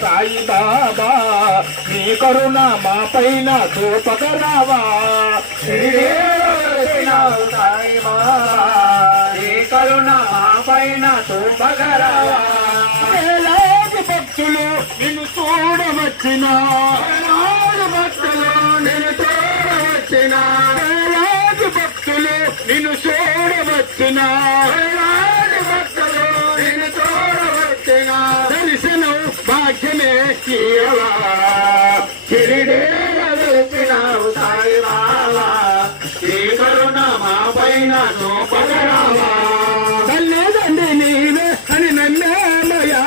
సాయి బాబా నీ కరుణ మా పైన చూపగరావా సాయి బాబా నీ కరుణ మా పైన చూపగరావా భక్తులు నిన్ను చూడవచ్చిన భక్తులు నిన్ను చూడవచ్చిన భక్తులు నిన్ను చూడవచ్చిన భక్తులు నిన్ను చూడవచ్చిన దర్శనం భాగ్యమే కీయవా చిరిడే వెలిచినావు సాయి బాబా ఈ కరుణ మా పైన చూపగరావా తల్లిదండ్రి నీవే అని నమ్మేమయా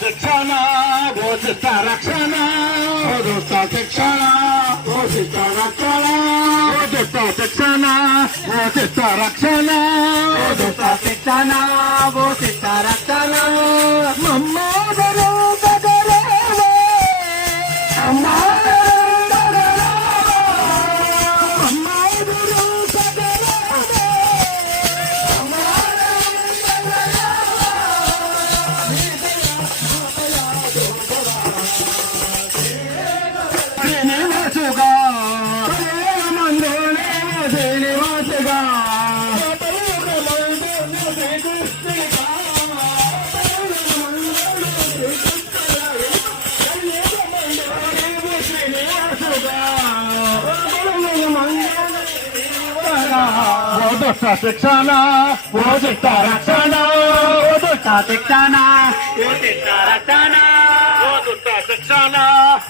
శిక్షణ ఘోషిత రక్షణ దుష్ట శిక్షణ ఘోషిత రక్షణ దుష్ట శిక్షణ ఘోషిత రక్షణ దుష్ట శిక్షణ ఘోషిత రక్షణ మమ్మోదరు దుష్ట శిక్షణ దుష్ట రక్షణ దుష్ట శిక్షణ దుష్ట రక్షణ దుష్ట శిక్షణ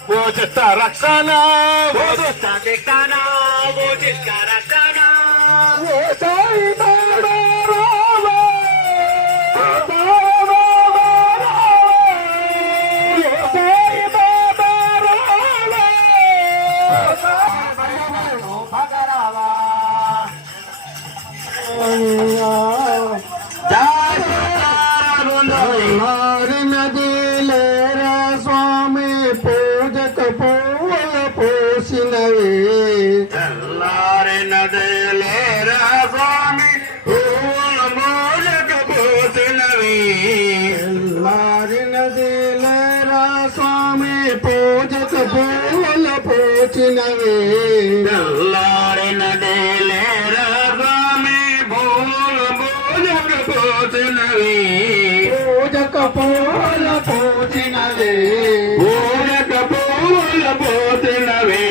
దుష్ట రక్షణ దుష్ట శిక్షణ దుష్ట రక్షణ సాయి బాబా నదిలేరా స్వామి పూజక పువ్వుల పోసినవి తెల్లారి నదిలేరా స్వామి పువ్వుల పూజక పోసినవి తెల్లారి నదిలేరా స్వామి పూజక పువ్వుల పోసినవి తెల్లారి నదిలేరా స్వామి పూల పూజక పోసినవి పూజక పూల పూజినవే పూజక పూల పూజినవే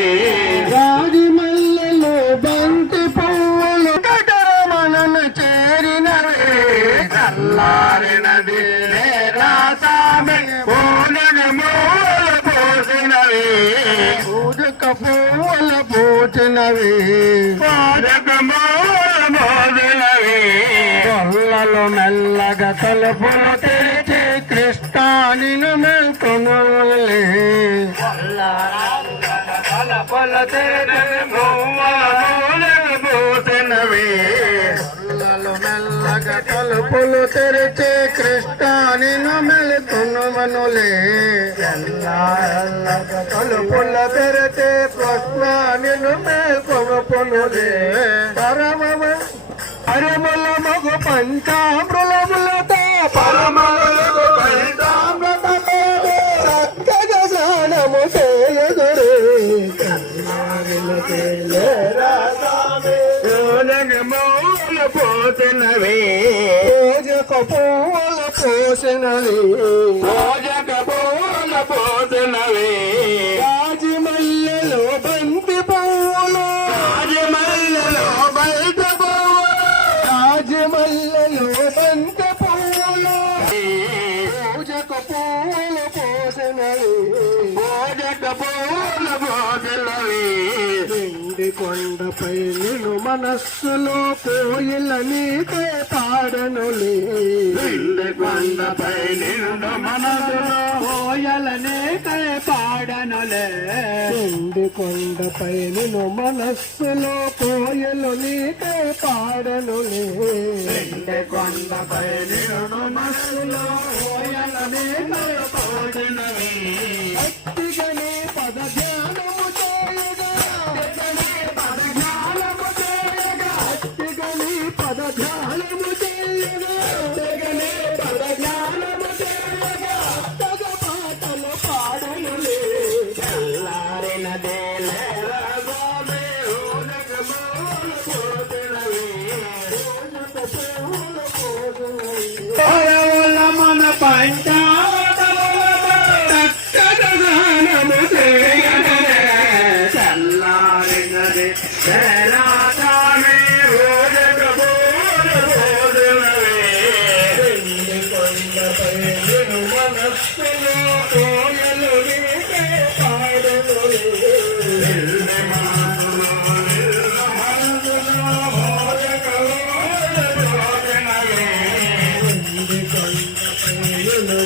రాజమల్లెలు బంతి పువ్వులు కటరమనను చేరినవే చల్లారినది రాసామి పూలను మూల పూజినవే పూజక పూల పూజినవే పూజక మూల పూజినవే కొల్లలో మెల్లగా తలుపులు తెరిచి కృష్ణానిను మేల్కొనులే తలుపులు తెరిచి పూసినవి కొల్లలో మెల్లగా తలుపులు తెరిచి కృష్ణానిను మేల్కొనుమనులే తలుపుల తెరిచి కృష్ణానిను మేల్కొనులే పరమమ పరమల మగు పంచామృలములతో పరమలకు పంచామృతము రక్తగ స్నానము చేయుదురు మూల పోసినవి పూజక పూల పోసినవి పూజక పూల పోసినవి రాజమల్లెలో బంతి పువ్వులు రాజమల్లెలో బంతి రాజమల్లెలు బంతి పువ్వులు పూజక పూల పోసినవి పూజక పూల పోసినవి వెండి కొండపై నిన్ను మనస్సులో కోయిల నీకే పాడనులే వెండి కొండపై నిన్ను మనస్సులో కోయిల నీకే పాడనులే వెండి కొండపై నిన్ను మనస్సులో కోయిల నీకే పాడనులే వెండి కొండపై నిన్ను మనస్సులో కోయిల నీకే పాడనులే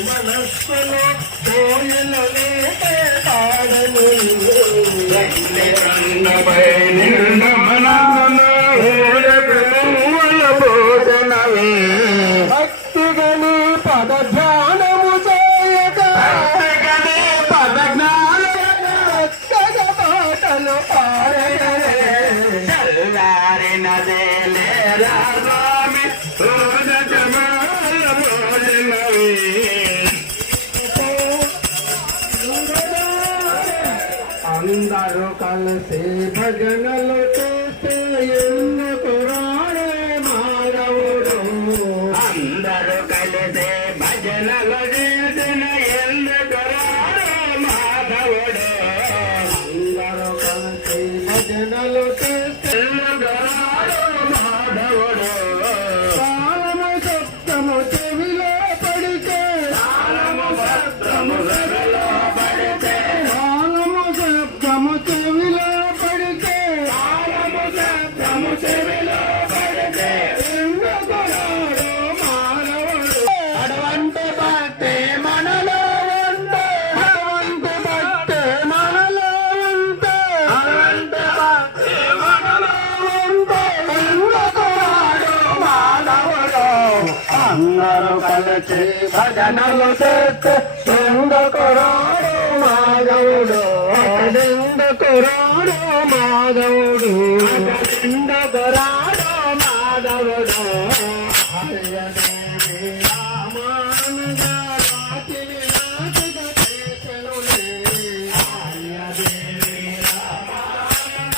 మనస్సులో కోయలు పాడను కన్నపై నిన్న భోజనమే భక్తిగని పద ధ్యానము చేయక పద జ్ఞాన పాటలు పాడనదే స్వామి అందరూ కలిసి భజనలు చేస్తే ఎందుకు రాడే మాధవుడు అందరూ కలిసి భజనలు చేసిన ఎందుకు రాడే మాధవుడు అందరూ కలిసి భజనలు చేస్తే ఎందుకు రాడే మాధవుడు తాళము శబ్దము చెవిలో పడితే తాళము శబ్దము చెవిలో పడితే చెవిలో పడితే చెవిలో పడితే మానవుడు అటువంటి భక్తి మనలో ఉంటే అటువంటి భక్తి మనలో ఉంటే అటువంటి భక్తి మనలో ఉంటే ఎందుకున్నాడు మానవుడు అందరూ కలిసి భజనలు చేస్తే ఎందుకున్నాడు మాధవుడు ఎందుకురాడు మాధవుడు ఎందుకురాడు మాధవుడు హరియదేవి రామానుజ రాతిని నాటిక చేసెనులే హరియదేవి రామానుజ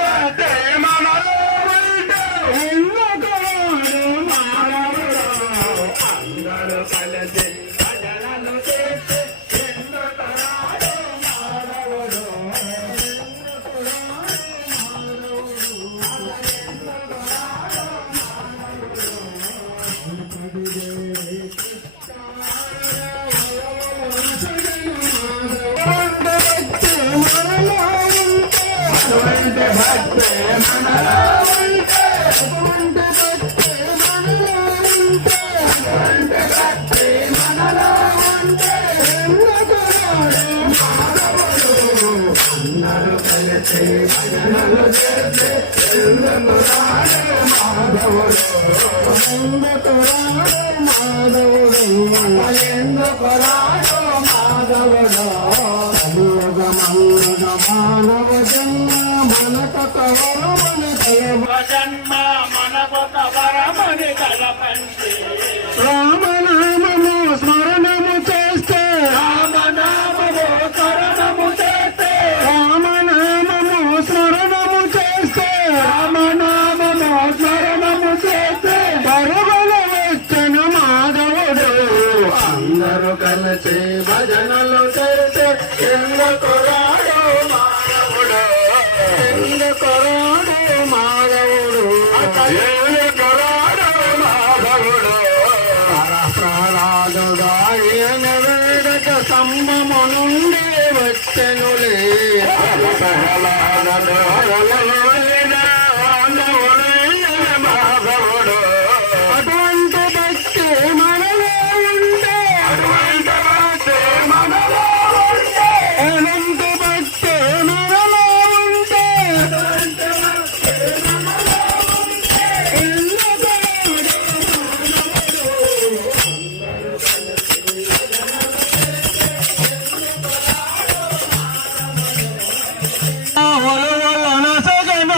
భక్తి మనలో ఉంటే ఎందుకురాడు మాధవుడు అందరూ కలిసి భజనలు చేస్తే మానవ జన్మ మనకొక వరమని తలపండి రామనామము స్మరణము చేస్తే రామనామము స్మరణము చేస్తే రామనామము స్మరణము చేస్తే రామనామము స్మరణము చేస్తే పరుగుల వచ్చెను మాధవుడు అందరూ కలిసి భజనలు చేస్తే ఎందుకు రాడు మాధవుడు ఎందుకు రాడు మాధవుడు ఎందుకు రాడు మాధవుడు ప్రహ్లాదుడు ఆయన వేడక స్తంభము నుండి వచ్చెనులే మాధవుడు అటువంటి భక్తి మనలో ఉంటే అటువంటి భక్తి మనలో ఉంటే అనంత భక్తి మనలో ఉంటే అటువంటి భక్తి మనలో ఉంటే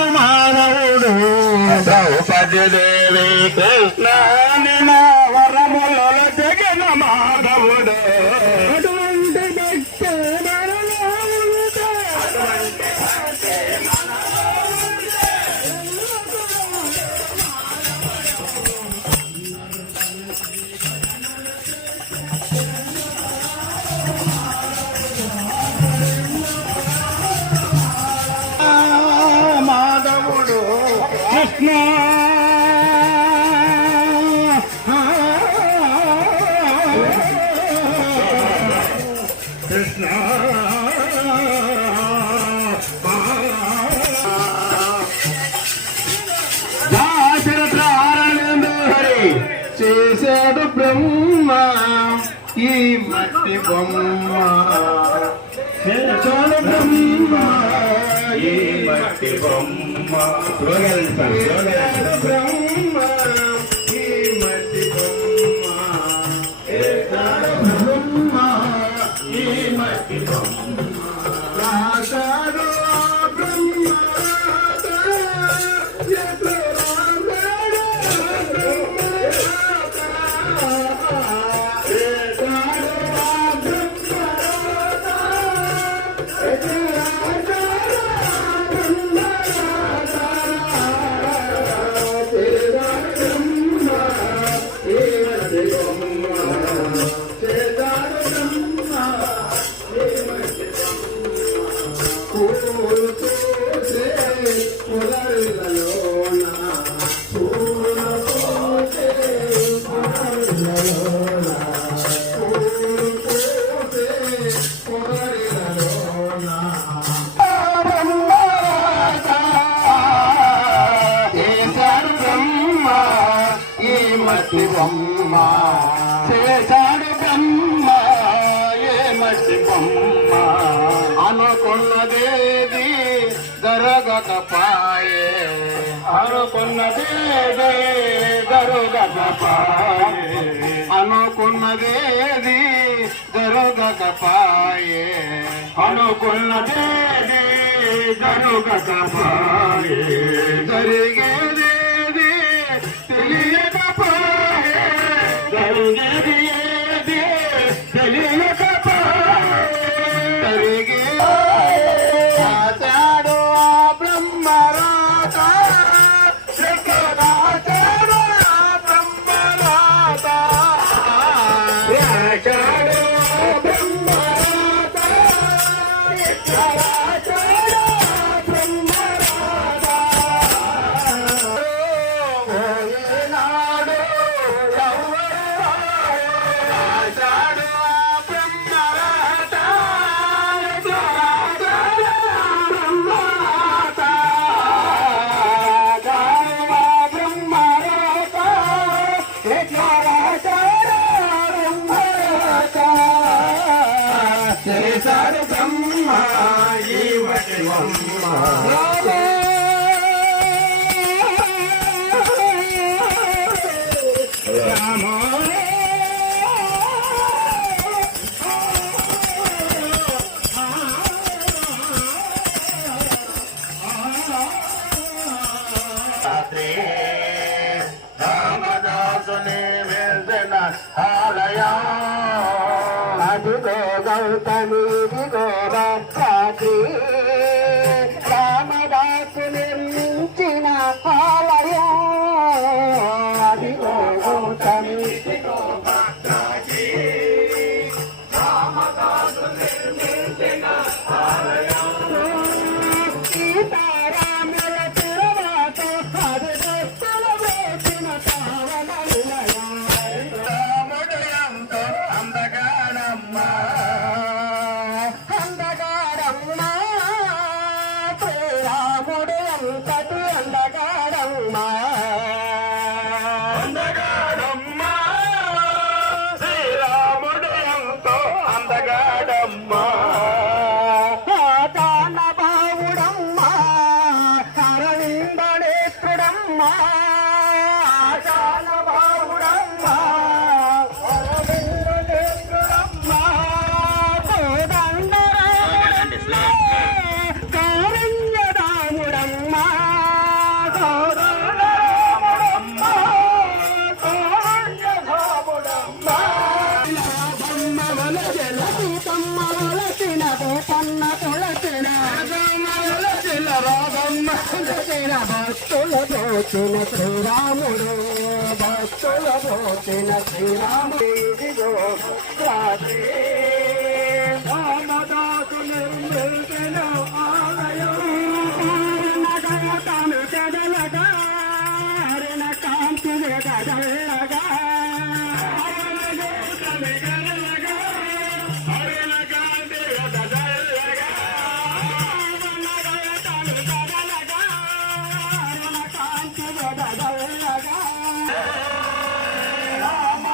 మాధవుడు ద్రౌపది దేవి కృష్ణ వరముల జగన మాధవుడు అటువంటి భక్తి మనలో ఉంటే అటువంటి భక్తి మనలో ఉంటే మాధవుడు కృష్ణ కృష్ణ చేశాడు బ్రహ్మ ఈ మట్టి బొమ్మ చేశాడు బ్రహ్మ ఈ మట్టి బొమ్మ చేశాడు బ్రహ్మ ఈ మట్టి బొమ్మ చేశాడు బ్రహ్మ ఈ మట్టి బొమ్మ రాశాడు మట్టి బొమ్మ చేశాడు బ్రహ్మ ఏ మట్టి బొమ్మ అనుకున్నదేది జరగకపాయే అనుకున్నదేది జరగకపాయే అనుకున్నదేది జరగకపాయే అనుకున్నదేది జరగకపాయే జరిగేదేది తెలియకపాయే జరిగేది ఏది తెలియకపాయే జరిగే రాశాడు ఆ బ్రహ్మరాత రాశాడు ఆ బ్రహ్మరాత రాశాడు ఆ బ్రహ్మరాత రాశాడు ఆ బ్రహ్మరాత ఏనాడు రాశాడు ఆ బ్రహ్మరాత చేశాడు బ్రహ్మ ఈ మట్టి బొమ్మ రామదాసుని వెళ్తున్న ఆలయం అదిగో గౌతమి దిగో రాత్రి రామదాసు నిర్మించిన ఆలయం అదిగో గౌతమి దిగో రాత్రి రామదాసు నిర్మించిన ఆలయం సీతారాముల తిరువాత అది భక్తుల వేసిన పావన నిలయం రాముడు ఎంతో అందగాడమ్మా అందగాడమ్మా శ్రీరాముడు ఎంతటి అందగాడమ్మా అందగాడమ్మా శ్రీరాముడు ఎంతో అందగాడమ్మా బావుడమ్మా అరవింద నేత్రుడమ్మా బావుడమ్మా అరవింద నేత్రుడమ్మా కారణ్యదాముడమ్మా కారణ్యదాముడమ్మా కారణ్యదాముడమ్మా బొమ్మ వల జల సీతమ్మ వలసిన గోపన్న తులసిన రాగమ్మ భక్తుల దోచిన శ్రీరాముడు భక్తుల దోచిన శ్రీరాముడు రామదాసు నిర్మించిన ఆలయం నగరతను కదలగా హరిణ కాంతి కదలగా రామ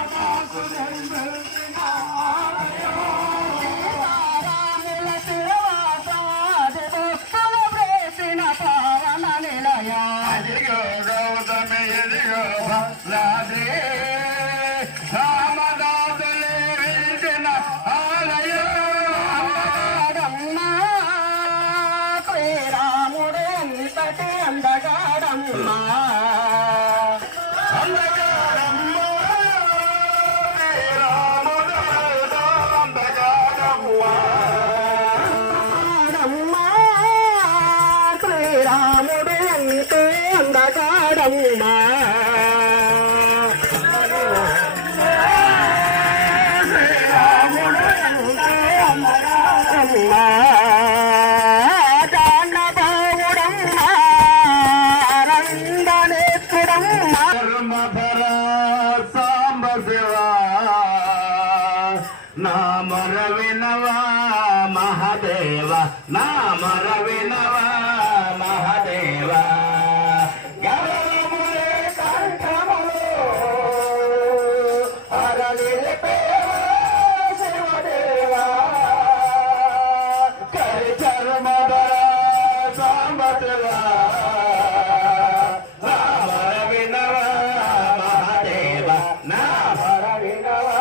నామర వినవా మహాదేవ నామర వినవా మహాదేవ గరములే కంఠములు అరలిపే శివదేవా కరి చర్మధర సాంబదేవా నామర వినవా మహాదేవ నామర వినవా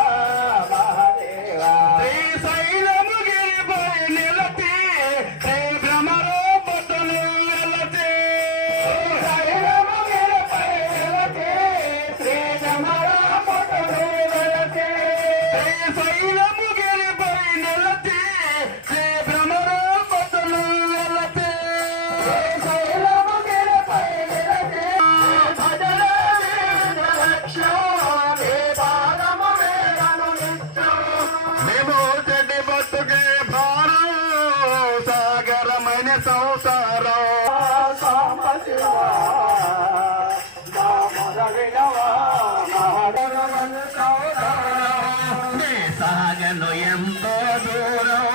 సాగను ఎంతో దూరం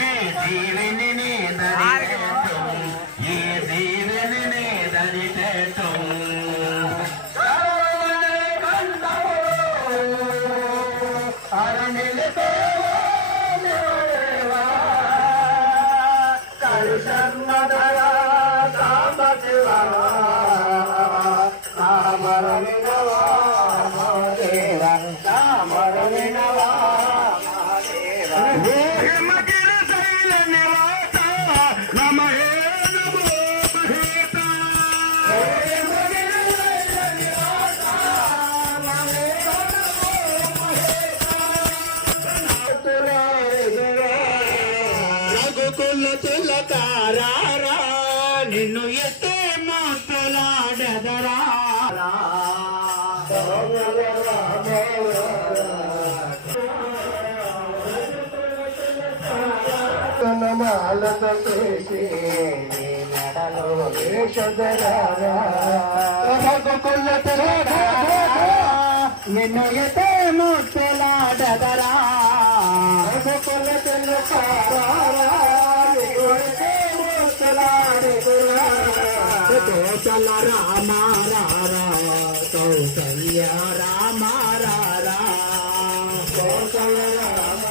ఈ జీవిని దరిచేటం ఈ జీవిని దరిచేటం అరణిలతో కరుషన్నదరా సాంబశివా నామర వినవా మహాదేవ నామర వినవా తులకారా నిన్ను ఎత్తే మాటలాడదరా మాలత చేసి నడలో నిన్ను ఎత్తే మాటలాడదరా కౌశల రామ రారా కౌశల్య రామ రారా కౌశల రామ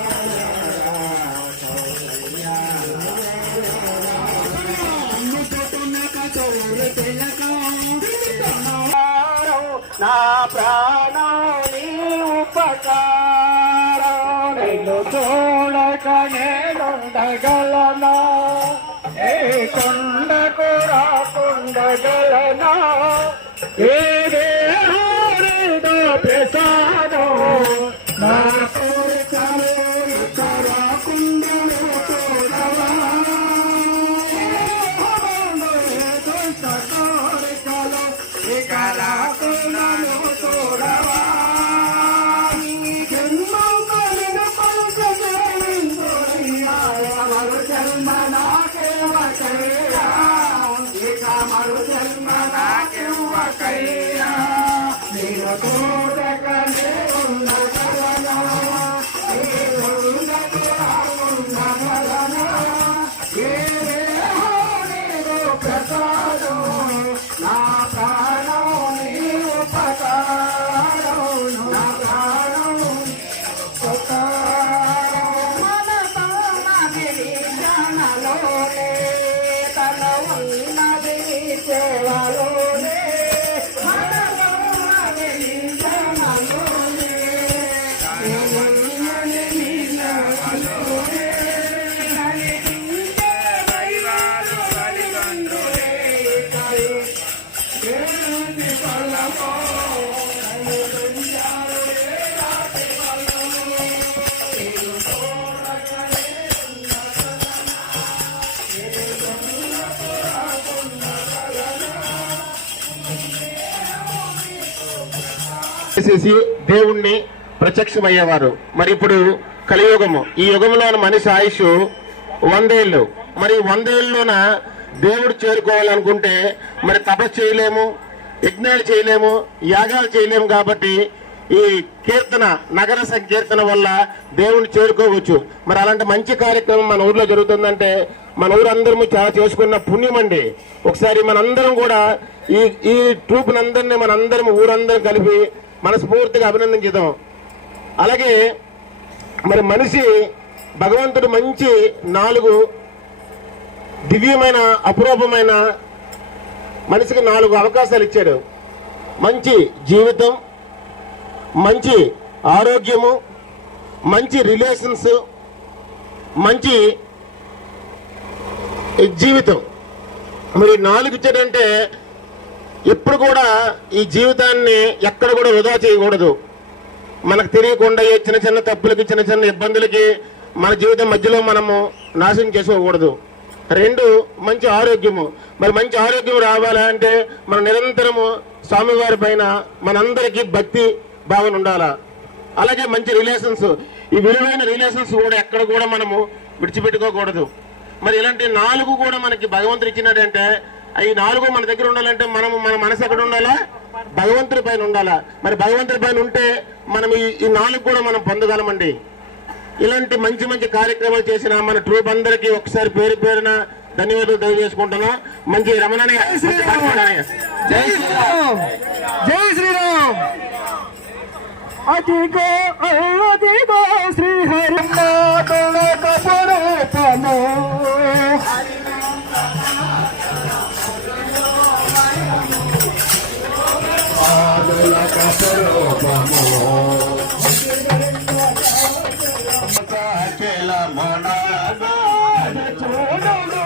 కౌశల్య నా ప్రాణం నీ ఉపకారం నిన్ను చూడక నేనుండగలనా ఏ కొండకు రాకుండగలనా ఏ దేహో ప్రసాదం నా కోరికలు ఇక రాకుండను చూడవా కోరికలు ఇక రాకుండను చూడవా నా ప్రాణం చేసేసి దేవుణ్ణి ప్రత్యక్షమయ్యేవారు. మరి ఇప్పుడు కలియుగము, ఈ యుగంలోని మనిషి ఆయుష్ 100 ఏళ్ళు. మరి 100 ఏళ్ళలోన దేవుడు చేరుకోవాలనుకుంటే మరి తపస్సు చేయలేము, యజ్ఞాలు చేయలేము, యాగాలు చేయలేము. కాబట్టి ఈ కీర్తన, నగర సంకీర్తన వల్ల దేవుణ్ణి చేరుకోవచ్చు. మరి అలాంటి మంచి కార్యక్రమం మన ఊర్లో జరుగుతుందంటే మన ఊరందరము చాలా చేసుకున్న పుణ్యం అండి. ఒకసారి మనందరం కూడా ఈ ట్రూప్ నందరినీ మనందరం ఊరందరం కలిపి మనస్ఫూర్తిగా అభినందించుదాం. అలాగే మరి మనిషి, భగవంతుడు మంచి 4 దివ్యమైన అపురూపమైన మనిషికి 4 అవకాశాలు ఇచ్చాడు. మంచి జీవితం, మంచి ఆరోగ్యము, మంచి రిలేషన్స్, మంచి జీవితం. మరి 4 ఇచ్చాడంటే ఎప్పుడు కూడా ఈ జీవితాన్ని ఎక్కడ కూడా వృధా చేయకూడదు. మనకు తెలియకుండా చిన్న చిన్న తప్పులకి, చిన్న చిన్న ఇబ్బందులకి మన జీవితం మధ్యలో మనము నాశనం చేసుకోకూడదు. 2 మంచి ఆరోగ్యము. మరి మంచి ఆరోగ్యం రావాలంటే మనం నిరంతరము స్వామివారి పైన మనందరికీ భక్తి భావన ఉండాలా. అలాగే మంచి రిలేషన్స్, ఈ విలువైన రిలేషన్స్ కూడా ఎక్కడ కూడా మనము విడిచిపెట్టుకోకూడదు. మరి ఇలాంటి 4 కూడా మనకి భగవంతుడు ఇచ్చినట్టంటే ఈ 4 మన దగ్గర ఉండాలంటే మనము మన మనసు ఎక్కడ ఉండాలా? భగవంతుడి పైన ఉండాలా. మరి భగవంతుడి పైన ఉంటే మనం ఈ 4 కూడా మనం పొందగలమండి. ఇలాంటి మంచి మంచి కార్యక్రమాలు చేసిన మన ట్రూప్ అందరికీ ఒకసారి పేరు పేరున ధన్యవాదాలు తెలియజేసుకుంటున్నాం. మంచి రమణని జై శ్రీరామ్, జై శ్రీరామ్. అదిగో అదిగో శ్రీహరి కపురూపము, చూడు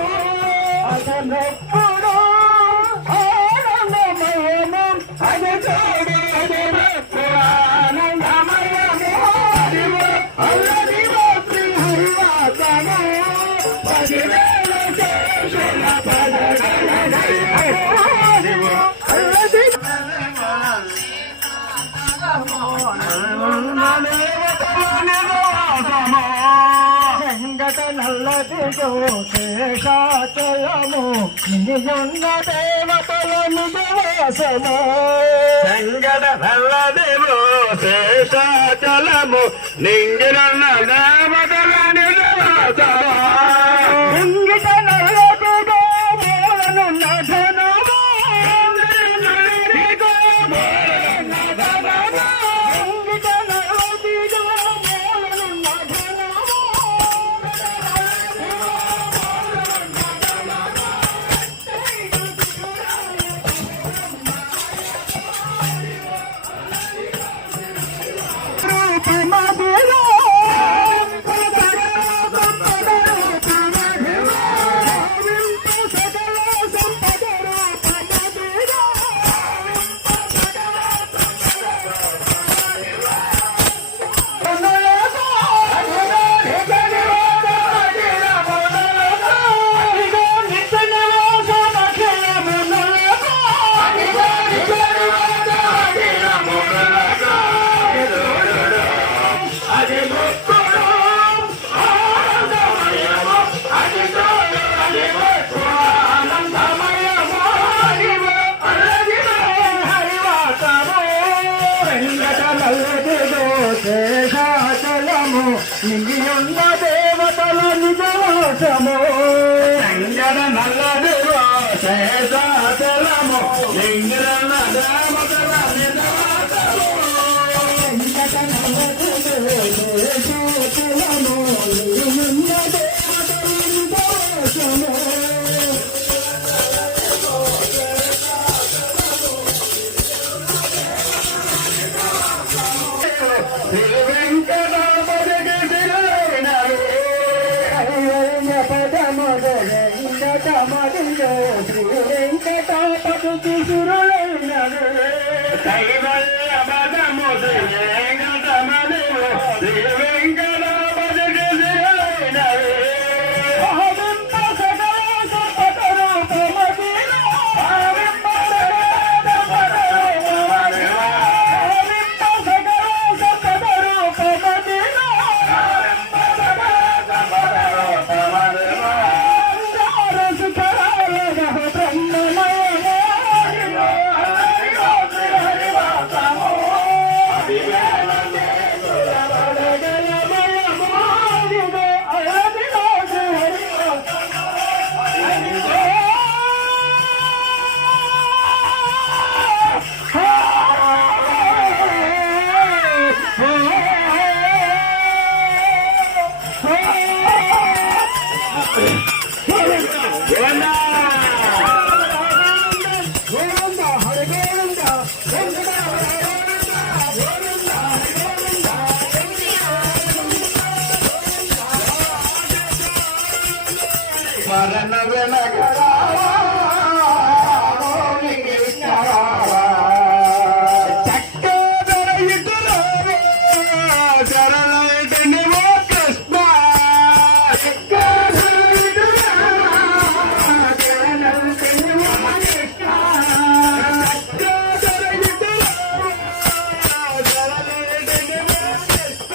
అదనెప్పుడు ఆనందమయము, అది చూడు ఆనందమయము. అల్లదిగో శ్రీహరివాసము, 10,000 శేషుల నల్లదిగో శేషాచలము, నిజున్న దేవతల నిజవాసము. సంగడ నల్లదిగో శేషాచలము, నింగిరున్న దేవతల నిజవాసము. ఇంగిట నల్లదిగో మూలనున్న ధనము, ఇంగిట నల్లదిగో మూలనున్న ధనము. శేషాచలము, నింగియున్న దేవతల నిజవాసము. సంగడ నల్లదిగో శేషాచలము, నింగిరున్న దేవతల నిజవాసము. శేషాచలము, నింగియున్న దేవతల నిజవాసము. శ్రీ వెంకటాపతికి సురులైనరు. కైవల్య పదము శ్రీ వెంకటమణివు శ్రీ వెంకటాపతికి శ్రీవైనవి. భావింప సకల సంపద రూపమదిలో భావింప సకల సంపద రూపమదిలో భావింప సకల సంపద రూపమదిలో భావింప సకల సంపద రూపమదిలో సుఖరాయ బ్రహ్మమయమో మరణ వెనకరావా చక్కదర ఇటురావా శరణైతిని ఓ కృష్ణ చక్కదర ఇటురావా శరణైతిని ఓ కృష్ణ చక్కదర ఇటురావా శరణైతిని ఓ కృష్ణ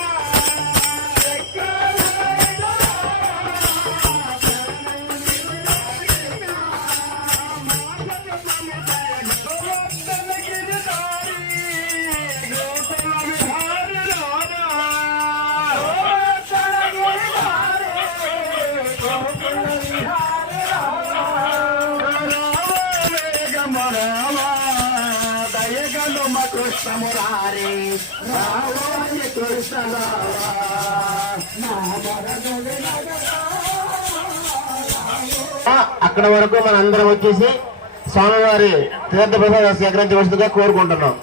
కృష్ణ మురారి రావాయ కృష్ణ అక్కడ వరకు మన అందరం వచ్చేసి స్వామివారి తీర్థప్రసాద సేకరించవలసిందిగా కోరుకుంటున్నాం.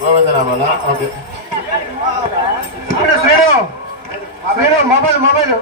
గోవిందనామాల ఓకే. శ్రీను మొబైల్ అయిపోయింది